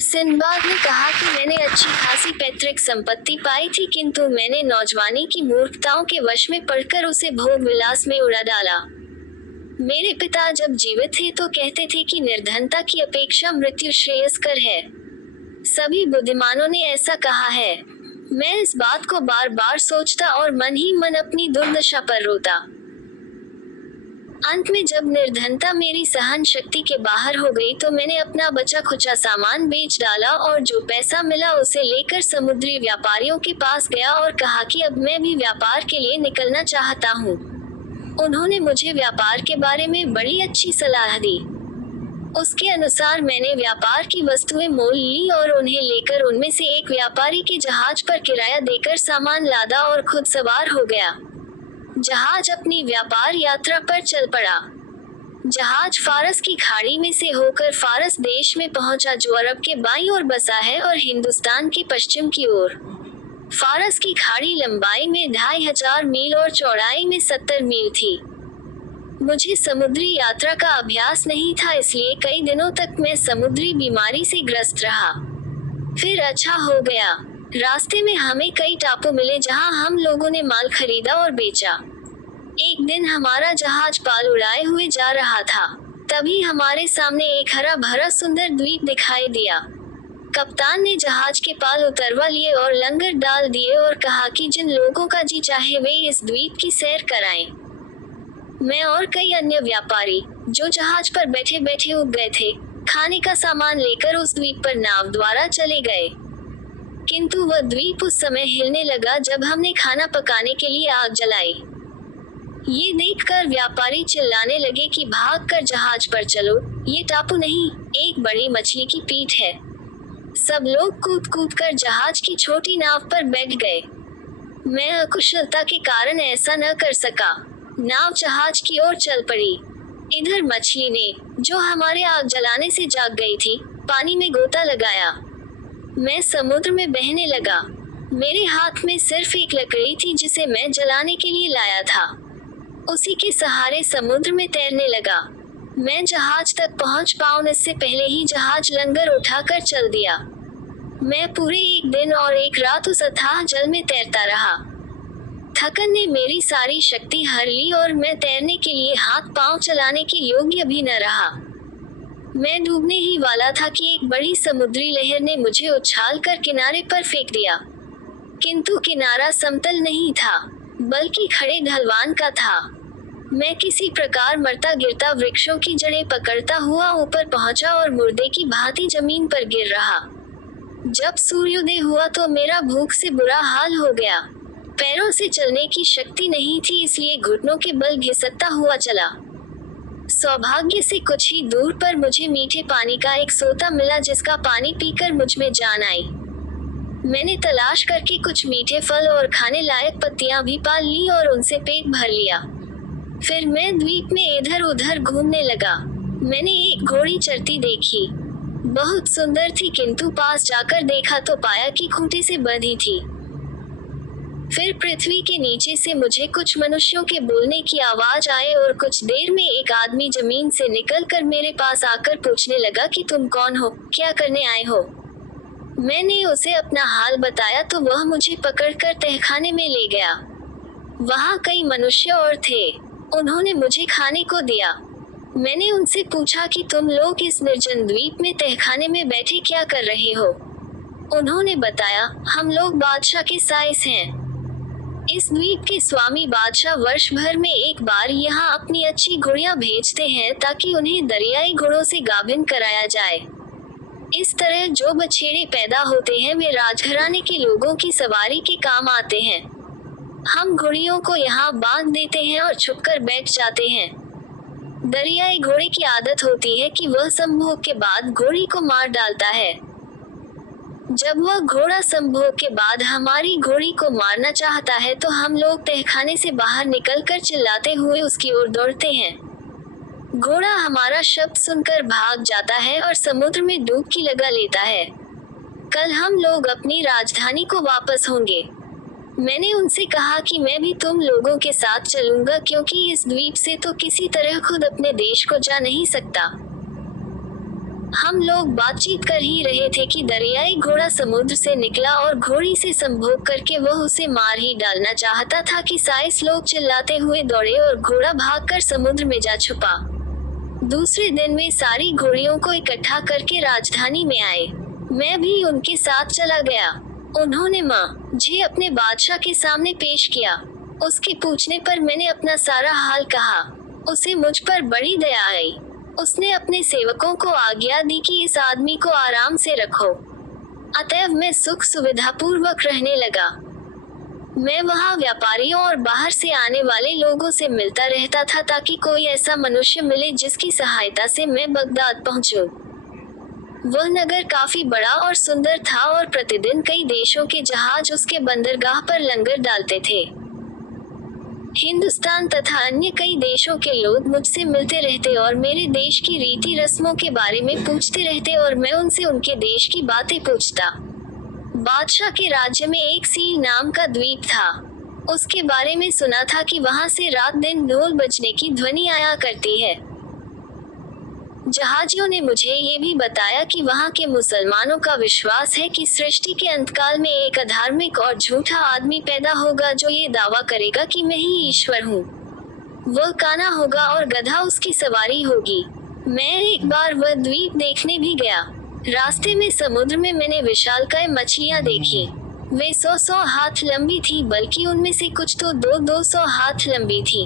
Sinbad ने कहा कि मैंने अच्छी खासी पैतृक संपत्ति पाई थी, किंतु मैंने नौजवानी की मूर्खताओं के वश में पड़कर उसे भोग विलास में उड़ा डाला। मेरे पिता जब जीवित थे तो कहते थे कि निर्धनता की अपेक्षा मृत्यु श्रेयस्कर है। सभी बुद्धिमानों ने ऐसा कहा है। मैं इस बात को बार बार सोचता और मन ही मन अपनी दुर्दशा पर रोता। अंत में जब निर्धनता मेरी सहन शक्ति के बाहर हो गई तो मैंने अपना बचा खुचा सामान बेच डाला और जो पैसा मिला उसे लेकर समुद्री व्यापारियों के पास गया और कहा कि अब मैं भी व्यापार के लिए निकलना चाहता हूँ। उन्होंने मुझे व्यापार के बारे में बड़ी अच्छी सलाह दी। उसके अनुसार मैंने व्यापार की वस्तुएं मोल ली और उन्हें लेकर उनमें से एक व्यापारी के जहाज पर किराया देकर सामान लादा और खुद सवार हो गया। जहाज अपनी व्यापार यात्रा पर चल पड़ा। जहाज फारस की खाड़ी में से होकर फारस देश में पहुंचा जो अरब के बाईं ओर बसा है और हिंदुस्तान के पश्चिम की ओर। फारस की खाड़ी लंबाई में 2500 मील और चौड़ाई में 70 मील थी। मुझे समुद्री यात्रा का अभ्यास नहीं था, इसलिए कई दिनों तक मैं समुद्री बीमारी से ग्रस्त रहा। फिर अच्छा हो गया। रास्ते में हमें कई टापू मिले जहां हम लोगों ने माल खरीदा और बेचा। एक दिन हमारा जहाज पाल उड़ाए हुए जा रहा था। तभी हमारे सामने एक हरा भरा सुंदर द्वीप दिखाई दिया। कप्तान ने जहाज के पाल उतरवा लिए और लंगर डाल दिए और कहा कि जिन लोगों का जी चाहे वे इस द्वीप की सैर कराएं। मैं और कई अन्य व्यापारी जो जहाज पर बैठे बैठे उब गए थे, खाने का सामान लेकर उस द्वीप पर नाव द्वारा चले गए। किंतु वह द्वीप उस समय हिलने लगा जब हमने खाना पकाने के लिए आग जलाई। ये देखकर व्यापारी चिल्लाने लगे कि भागकर जहाज पर चलो, ये टापू नहीं, एक बड़ी मछली की पीठ है। सब लोग कूद कूद कर जहाज की छोटी नाव पर बैठ गए। मैं अकुशलता के कारण ऐसा न कर सका। नाव जहाज की ओर चल पड़ी। इधर मछली ने, जो हमारे आग जलाने से जाग गई थी, पानी में गोता लगाया। मैं समुद्र में बहने लगा। मेरे हाथ में सिर्फ एक लकड़ी थी जिसे मैं जलाने के लिए लाया था। उसी के सहारे समुद्र में तैरने लगा। मैं जहाज तक पहुंच पाऊं इससे पहले ही जहाज लंगर उठाकर चल दिया। मैं पूरे एक दिन और एक रात उस अथाह जल में तैरता रहा। थकन ने मेरी सारी शक्ति हर ली और मैं तैरने के लिए हाथ पांव चलाने के योग्य भी न रहा। मैं डूबने ही वाला था कि एक बड़ी समुद्री लहर ने मुझे उछाल कर किनारे पर फेंक दिया। किंतु किनारा समतल नहीं था, बल्कि खड़े ढलवान का था। मैं किसी प्रकार मरता गिरता वृक्षों की जड़ें पकड़ता हुआ ऊपर पहुंचा और मुर्दे की भांति जमीन पर गिर रहा। जब सूर्योदय हुआ तो मेरा भूख से बुरा हाल हो गया। पैरों से चलने की शक्ति नहीं थी, इसलिए घुटनों के बल घिसकता हुआ चला। सौभाग्य से कुछ ही दूर पर मुझे मीठे पानी का एक सोता मिला जिसका पानी पीकर मुझ में जान आई। मैंने तलाश करके कुछ मीठे फल और खाने लायक पत्तियां भी पाल ली और उनसे पेट भर लिया। फिर मैं द्वीप में इधर उधर घूमने लगा। मैंने एक घोड़ी चरती देखी। बहुत सुंदर थी, किंतु पास जाकर देखा तो पाया कि खूंटे से बंधी थी। फिर पृथ्वी के नीचे से मुझे कुछ मनुष्यों के बोलने की आवाज आए और कुछ देर में एक आदमी जमीन से निकलकर मेरे पास आकर पूछने लगा कि तुम कौन हो, क्या करने आए हो। मैंने उसे अपना हाल बताया तो वह मुझे पकड़कर तहखाने में ले गया। वहाँ कई मनुष्य और थे। उन्होंने मुझे खाने को दिया। मैंने उनसे पूछा कि तुम लोग इस निर्जन द्वीप में तहखाने में बैठे क्या कर रहे हो। उन्होंने बताया, हम लोग बादशाह के साइस हैं। इस द्वीप के स्वामी बादशाह वर्ष भर में एक बार यहाँ अपनी अच्छी घोड़ियाँ भेजते हैं ताकि उन्हें दरियाई घोड़ों से गाभिन कराया जाए। इस तरह जो बछेड़े पैदा होते हैं वे राजघराने के लोगों की सवारी के काम आते हैं। हम घोड़ियों को यहाँ बांध देते हैं और छुपकर बैठ जाते हैं। दरियाई घोड़े की आदत होती है कि वह संभोग के बाद घोड़ी को मार डालता है। जब वह घोड़ा संभोग के बाद हमारी घोड़ी को मारना चाहता है तो हम लोग तहखाने से बाहर निकलकर चिल्लाते हुए उसकी ओर दौड़ते हैं। घोड़ा हमारा शब्द सुनकर भाग जाता है और समुद्र में डुबकी लगा लेता है। कल हम लोग अपनी राजधानी को वापस होंगे। मैंने उनसे कहा कि मैं भी तुम लोगों के साथ चलूंगा, क्योंकि इस द्वीप से तो किसी तरह खुद अपने देश को जा नहीं सकता। हम लोग बातचीत कर ही रहे थे कि दरियाई घोड़ा समुद्र से निकला और घोड़ी से संभोग करके वह उसे मार ही डालना चाहता था कि साइस लोग चिल्लाते हुए दौड़े और घोड़ा भागकर समुद्र में जा छुपा। दूसरे दिन वे सारी घोड़ियों को इकट्ठा करके राजधानी में आए। मैं भी उनके साथ चला गया। उन्होंने मुझे अपने बादशाह के सामने पेश किया। उसके पूछने पर मैंने अपना सारा हाल कहा। उसे मुझ पर बड़ी दया आई। उसने अपने सेवकों को आज्ञा दी कि इस आदमी को आराम से रखो। अतएव मैं सुख सुविधा पूर्वक रहने लगा। मैं वहाँ व्यापारियों और बाहर से आने वाले लोगों से मिलता रहता था ताकि कोई ऐसा मनुष्य मिले जिसकी सहायता से मैं बगदाद पहुँचूं। वह नगर काफी बड़ा और सुंदर था और प्रतिदिन कई देशों के जहाज उसके बंदरगाह पर लंगर डालते थे। हिंदुस्तान तथा अन्य कई देशों के लोग मुझसे मिलते रहते और मेरे देश की रीति रस्मों के बारे में पूछते रहते और मैं उनसे उनके देश की बातें पूछता। बादशाह के राज्य में एक सील नाम का द्वीप था। उसके बारे में सुना था कि वहां से रात दिन ढोल बजने की ध्वनि आया करती है। जहाजियों ने मुझे ये भी बताया कि वहाँ के मुसलमानों का विश्वास है कि सृष्टि के अंतकाल में एक अधार्मिक और झूठा आदमी पैदा होगा जो ये दावा करेगा कि मैं ही ईश्वर हूँ। वह काना होगा और गधा उसकी सवारी होगी। मैं एक बार वह द्वीप देखने भी गया। रास्ते में समुद्र में मैंने विशालकाय मछलियाँ देखी। वे 100 हाथ लंबी थी, बल्कि उनमें से कुछ तो 200 हाथ लंबी थी।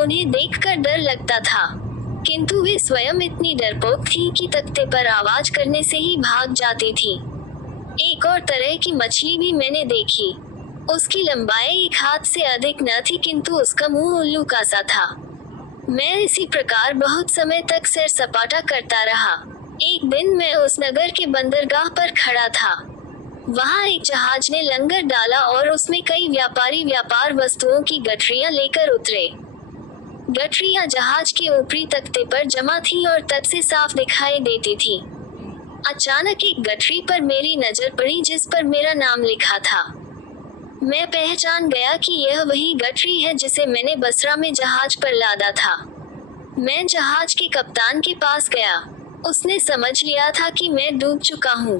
उन्हें देखकर डर लगता था, किंतु वे स्वयं इतनी डरपोक थी कि तख्ते पर आवाज करने से ही भाग जाती थी। एक और तरह की मछली भी मैंने देखी। उसकी लंबाई 1 हाथ से अधिक न थी, किंतु उसका मुंह उल्लू का सा था। मैं इसी प्रकार बहुत समय तक सैर सपाटा करता रहा। एक दिन मैं उस नगर के बंदरगाह पर खड़ा था। वहाँ एक जहाज ने लंगर डाला और उसमें कई व्यापारी व्यापार वस्तुओं की गठरियां लेकर उतरे। गठरियां जहाज के ऊपरी तख्ते पर जमा थी और तट से साफ दिखाई देती थी। अचानक एक गठरी पर मेरी नजर पड़ी जिस पर मेरा नाम लिखा था। मैं पहचान गया कि यह वही गठरी है जिसे मैंने बसरा में जहाज पर लादा था। मैं जहाज के कप्तान के पास गया। उसने समझ लिया था कि मैं डूब चुका हूँ।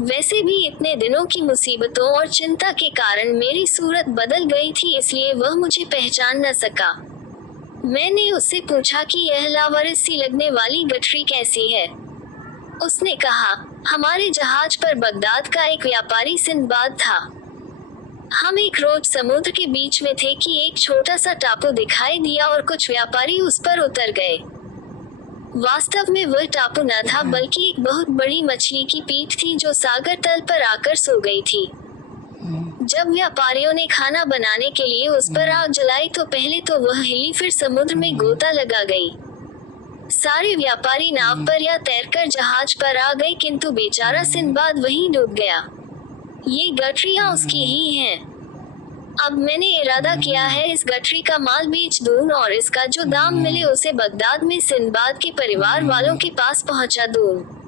वैसे भी इतने दिनों की मुसीबतों और चिंता के कारण मेरी सूरत बदल गई थी, इसलिए वह मुझे पहचान न सका। मैंने उससे पूछा कि यह लावारिस सी लगने वाली गठरी कैसी है। उसने कहा, हमारे जहाज पर बगदाद का एक व्यापारी सिंदबाद था। हम एक रोज समुद्र के बीच में थे कि एक छोटा सा टापू दिखाई दिया और कुछ व्यापारी उस पर उतर गए। वास्तव में वह टापू न था, बल्कि एक बहुत बड़ी मछली की पीठ थी जो सागर तल पर आकर सो गई थी। जब व्यापारियों ने खाना बनाने के लिए उस पर आग जलाई तो पहले तो वह हिली, फिर समुद्र में गोता लगा गई। सारे व्यापारी नाव पर या तैरकर जहाज पर आ गए, किंतु बेचारा सिंदबाद वहीं डूब गया। ये गठरियां उसकी ही हैं। अब मैंने इरादा किया है इस गठरी का माल बेच दूं और इसका जो दाम मिले उसे बगदाद में सिंदबाद के परिवार वालों के पास पहुंचा दूं।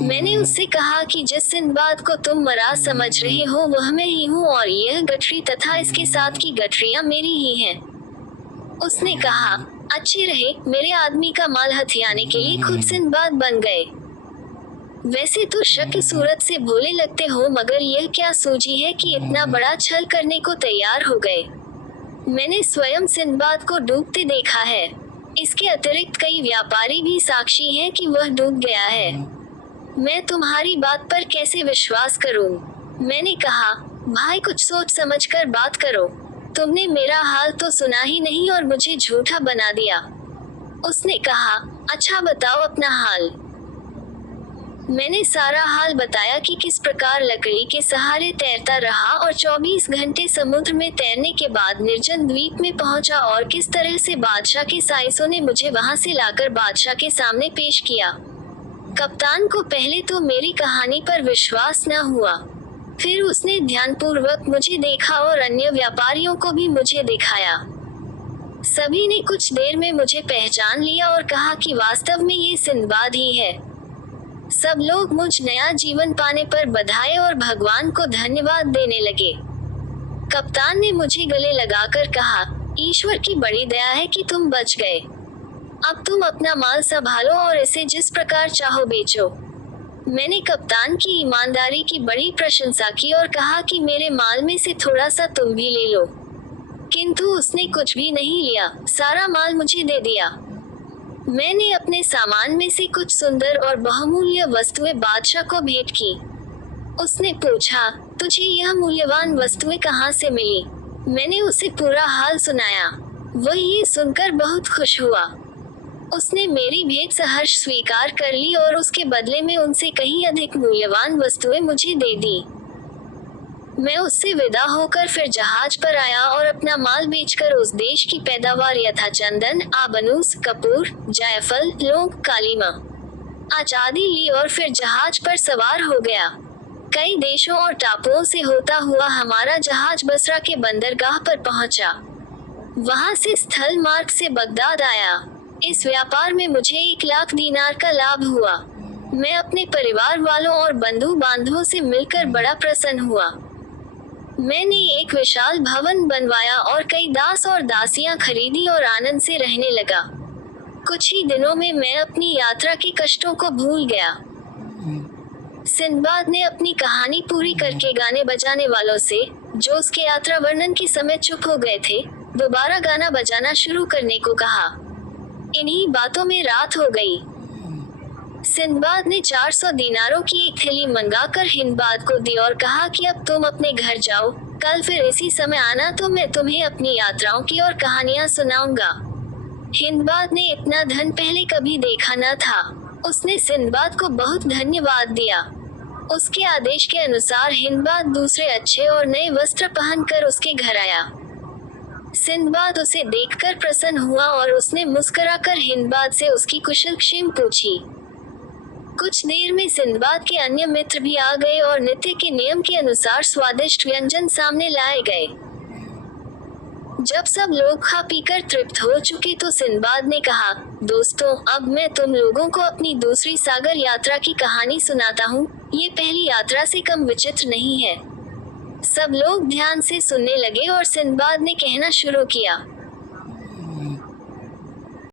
मैंने उससे कहा कि जिस सिंदबाद को तुम मराज समझ रहे हो वह मैं ही हूँ और यह गठरी तथा इसके साथ की गठरियां मेरी ही हैं। उसने कहा, अच्छे रहे, मेरे आदमी का माल हथियाने के लिए खुद सिंदबाद बन गए। वैसे तो शक सूरत से भोले लगते हो, मगर यह क्या सूझी है कि इतना बड़ा छल करने को तैयार हो गए। मैंने स्वयं सिंदबाद को डूबते देखा है। इसके अतिरिक्त कई व्यापारी भी साक्षी हैं कि वह डूब गया है। मैं तुम्हारी बात पर कैसे विश्वास करूं? मैंने कहा, भाई कुछ सोच समझकर बात करो। तुमने मेरा हाल तो सुना ही नहीं और मुझे झूठा बना दिया। उसने कहा, अच्छा बताओ अपना हाल। मैंने सारा हाल बताया कि किस प्रकार लकड़ी के सहारे तैरता रहा और 24 घंटे समुद्र में तैरने के बाद निर्जन द्वीप में पहुंचा और किस तरह से बादशाह के साइसों ने मुझे वहां से लाकर बादशाह के सामने पेश किया। कप्तान को पहले तो मेरी कहानी पर विश्वास न हुआ। फिर उसने ध्यानपूर्वक मुझे देखा और अन्य व्यापारियों को भी मुझे दिखाया। सभी ने कुछ देर में मुझे पहचान लिया और कहा कि वास्तव में ये सिंदबाद ही है। सब लोग मुझ नया जीवन पाने पर बधाई और भगवान को धन्यवाद देने लगे। कप्तान ने मुझे गले लगाकर कहा, ईश्वर की बड़ी दया है कि तुम बच गए। अब तुम अपना माल संभालो और इसे जिस प्रकार चाहो बेचो। मैंने कप्तान की ईमानदारी की बड़ी प्रशंसा की और कहा कि मेरे माल में से थोड़ा सा तुम भी ले लो। किंतु उसने कुछ भी नहीं लिया, सारा माल मुझे दे दिया। मैंने अपने सामान में से कुछ सुंदर और बहुमूल्य वस्तुएं बादशाह को भेंट की। उसने पूछा, तुझे यह मूल्यवान वस्तुएं कहाँ से मिली? मैंने उसे पूरा हाल सुनाया। वह ये सुनकर बहुत खुश हुआ। उसने मेरी भेंट सहर्ष स्वीकार कर ली और उसके बदले में उनसे कहीं अधिक मूल्यवान वस्तुएं मुझे दे दी। मैं उससे विदा होकर फिर जहाज पर आया और अपना माल बेचकर उस देश की पैदावार यथा चंदन, आबनूस, कपूर, जायफल, लौंग, कालीमा आदि ली और फिर जहाज पर सवार हो गया। कई देशों और टापुओं से होता हुआ हमारा जहाज बसरा के बंदरगाह पर पहुंचा। वहां से स्थल मार्ग से बगदाद आया। इस व्यापार में मुझे 1 लाख दीनार का लाभ हुआ। मैं अपने परिवार वालों और बंधु बांधवों से मिलकर बड़ा प्रसन्न हुआ। मैंने एक विशाल भवन बनवाया और कई दास और दासियां खरीदी और आनंद से रहने लगा। कुछ ही दिनों में मैं अपनी यात्रा के कष्टों को भूल गया। सिंदबाद ने अपनी कहानी पूरी करके गाने बजाने वालों से, जो उसके यात्रा वर्णन के समय चुप हो गए थे, दोबारा गाना बजाना शुरू करने को कहा। इन्हीं बातों में रात हो गई। सिंदबाद ने 400 दीनारों की एक थैली मंगाकर हिंदबाद को दी और कहा कि अब तुम अपने घर जाओ, कल फिर इसी समय आना तो मैं तुम्हें अपनी यात्राओं की और कहानियां सुनाऊंगा। हिंदबाद ने इतना धन पहले कभी देखा न था। उसने सिंदबाद को बहुत धन्यवाद दिया। उसके आदेश के अनुसार हिंदबाद दूसरे अच्छे और नए वस्त्र पहनकर उसके घर आया। सिंदबाद उसे देखकर प्रसन्न हुआ और उसने मुस्कुराकर हिंदबाद से उसकी कुशलक्षेम पूछी। कुछ देर में सिंदबाद के अन्य मित्र भी आ गए और नित्य के नियम के अनुसार स्वादिष्ट व्यंजन सामने लाए गए। जब सब लोग खा पीकर तृप्त हो चुके तो सिंदबाद ने कहा, दोस्तों, अब मैं तुम लोगों को अपनी दूसरी सागर यात्रा की कहानी सुनाता हूँ। ये पहली यात्रा से कम विचित्र नहीं है। सब लोग ध्यान से सुनने लगे और सिंदबाद ने कहना शुरू किया।